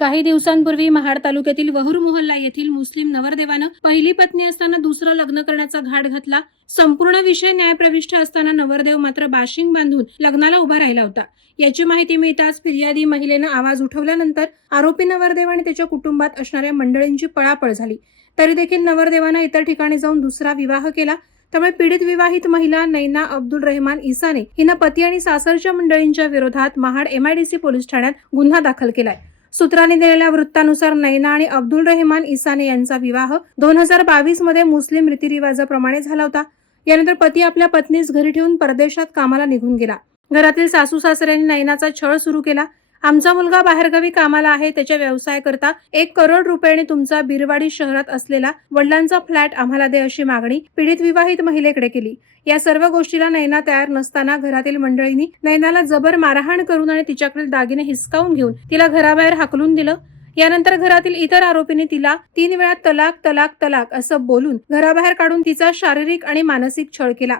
काही दिवसांपूर्वी महाड तालुक्यातील वहूर मोहल्ला येथील मुस्लिम नवरदेवानं पहिली पत्नी असताना दुसरं लग्न करण्याचा घाट घातला. संपूर्ण विषय न्यायप्रविष्ट असताना नवरदेव मात्र बाशिंग बांधून लग्नाला उभा राहिला होता. याची माहिती मिळताच फिर्यादी महिलेनं आवाज उठवल्यानंतर आरोपी नवरदेव आणि त्याच्या कुटुंबात असणाऱ्या मंडळींची पळापळ झाली. तरी देखील नवरदेवानं इतर ठिकाणी जाऊन दुसरा विवाह केला. त्यामुळे पीडित विवाहित महिला नैना अब्दुल रहमान इसाने हिनं पती आणि सासरच्या मंडळींच्या विरोधात महाड MIDC पोलीस ठाण्यात गुन्हा दाखल केलाय. सूत्रांनी दिलेल्या वृत्तानुसार नैना आणि अब्दुल रहमान इसाने यांचा विवाह 2022 मध्ये मुस्लिम रीतिरिवाजाप्रमाणे झाला होता. यानंतर पती आपल्या पत्नीस घरी ठेवून परदेशात कामाला निघून गेला. घरातील सासू सासऱ्यांनी नैनाचा छळ सुरू केला. आमचा मुलगा बाहेरगावी कामाला आहे, त्याच्या व्यवसायाकरता 1 करोड रुपयांनी तुमचा बिरवाडी शहरात असलेला वडिलांचा फ्लॅट आम्हाला दे अशी मागणी पीडित विवाहित महिलेकडे केली. या सर्व गोष्टीला नैना तयार नसताना घरातील मंडळींनी नैनाला जबर मारहाण करून आणि तिच्याकडील दागिने हिसकावून घेऊन तिला घराबाहेर हाकलून दिलं. यानंतर घरातील इतर आरोपींनी तिला 3 वेळा तलाक तलाक तलाक असं बोलून घराबाहेर काढून तिचा शारीरिक आणि मानसिक छळ केला.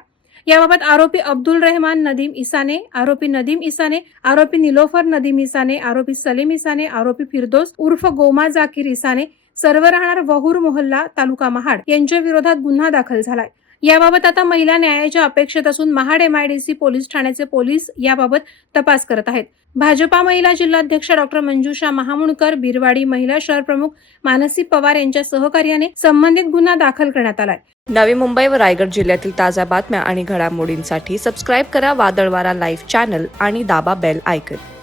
याबाबत आरोपी अब्दुल रहमान नदीम इसाने, आरोपी नदीम इसाने, आरोपी निलोफर नदीम इसाने, आरोपी सलीम इसाने, आरोपी फिरदोस उर्फ गोमा जाकीर इसाने सर्व राहणार वहूर मोहल्ला तालुका महाड यांच्या विरोधात गुन्हा दाखल झालाय. याबाबत आता महिला न्यायाच्या अपेक्षेत असून महाड MIDC पोलीस ठाण्याचे पोलीस याबाबत तपास करत आहेत. भाजपा महिला जिल्हाध्यक्ष डॉ. मंजुषा महामुणकर, बिरवाडी महिला शहर प्रमुख मानसी पवार यांच्या सहकार्याने संबंधित गुन्हा दाखल करण्यात आलाय. नवी मुंबई व रायगड जिल्ह्यातील ताज्या बातम्या आणि घडामोडींसाठी सबस्क्राईब करा वादळवारा लाईव्ह चॅनल आणि दाबा बेल आयकॉन.